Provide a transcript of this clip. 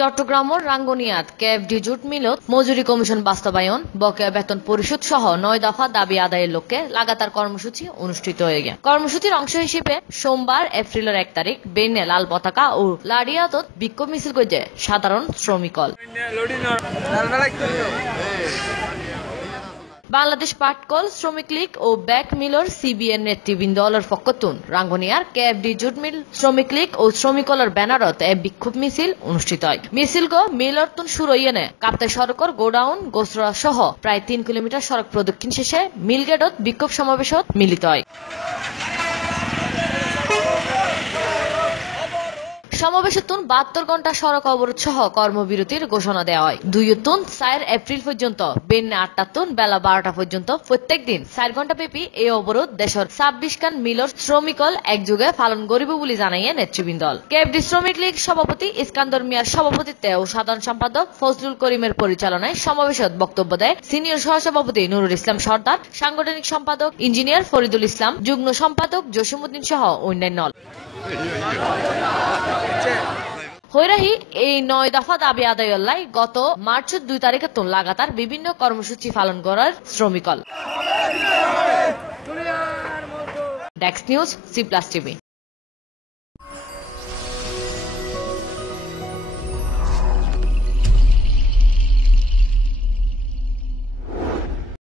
চট্টগ্রামের রাঙ্গুনিয়াত কেএফডি জুট মিলত মজুরি কমিশন বাস্তবায়ন, বকেয়া বেতন পরিশোধ সহ ৯ দফা দাবি আদায়ের লক্ষ্যে লাগাতার কর্মসূচি অনুষ্ঠিত হয়ে গেছে। কর্মসূচির অংশ হিসেবে সোমবার এপ্রিলের ১ তারিখ বেনে লাল পতাকা ও লাড়িয়াতত বিক্ষোভ মিছিল করছে সাধারণ শ্রমিকল। বাংলাদেশ পাটকল শ্রমিক লীগ ও ব্যাক মিলর সিবিএন নেতৃবৃন্দর পক্ষতুন রাঙ্গুনিয়ার কেএফডি জুট মিল শ্রমিক লীগ ও শ্রমিকলর ব্যানারত এ বিক্ষোভ মিছিল অনুষ্ঠিত হয়। মিছিল মিলর তুন শুরু ইয়েনে কাপ্তাই সড়কর গোডাউন গোসরা সহ প্রায় ৩ কিলোমিটার সড়ক প্রদক্ষিণ শেষে মিলগেটত বিক্ষোভ সমাবেশত মিলিত হয়। সমাবেশতুন ৭২ ঘণ্টা সড়ক অবরোধ সহ কর্মবিরতির ঘোষণা দেওয়া হয়। ২-৪ এপ্রিল পর্যন্ত বেন্নে ৮টাতুন বেলা ১২টা পর্যন্ত প্রত্যেক দিন ৪ ঘণ্টা ব্যাপী এই অবরোধ দেশের ২৬ খান মিলর শ্রমিকল একযোগে পালন করিব বলে জানাইয়ে নেতৃবৃন্দল। কেএফডি শ্রমিক লীগ সভাপতি ইস্কান্দর মিয়ার সভাপতিত্বে ও সাধারণ সম্পাদক ফজলুল করিমের পরিচালনায় সমাবেশত বক্তব্য দেয় সিনিয়র সহসভাপতি নুরুল ইসলাম সর্দার, সাংগঠনিক সম্পাদক ইঞ্জিনিয়ার ফরিদুল ইসলাম, যুগ্ম সম্পাদক জসিমউদ্দিন সহ অন্যান্য। হৈরাহি এই ৯ দফা দাবি আদায়ল্লাই গত মার্চের ২ তারিখে তুন লাগাতার বিভিন্ন কর্মসূচি পালন করার শ্রমিকল। ডেস্ক নিউজ, সি+ টিভি।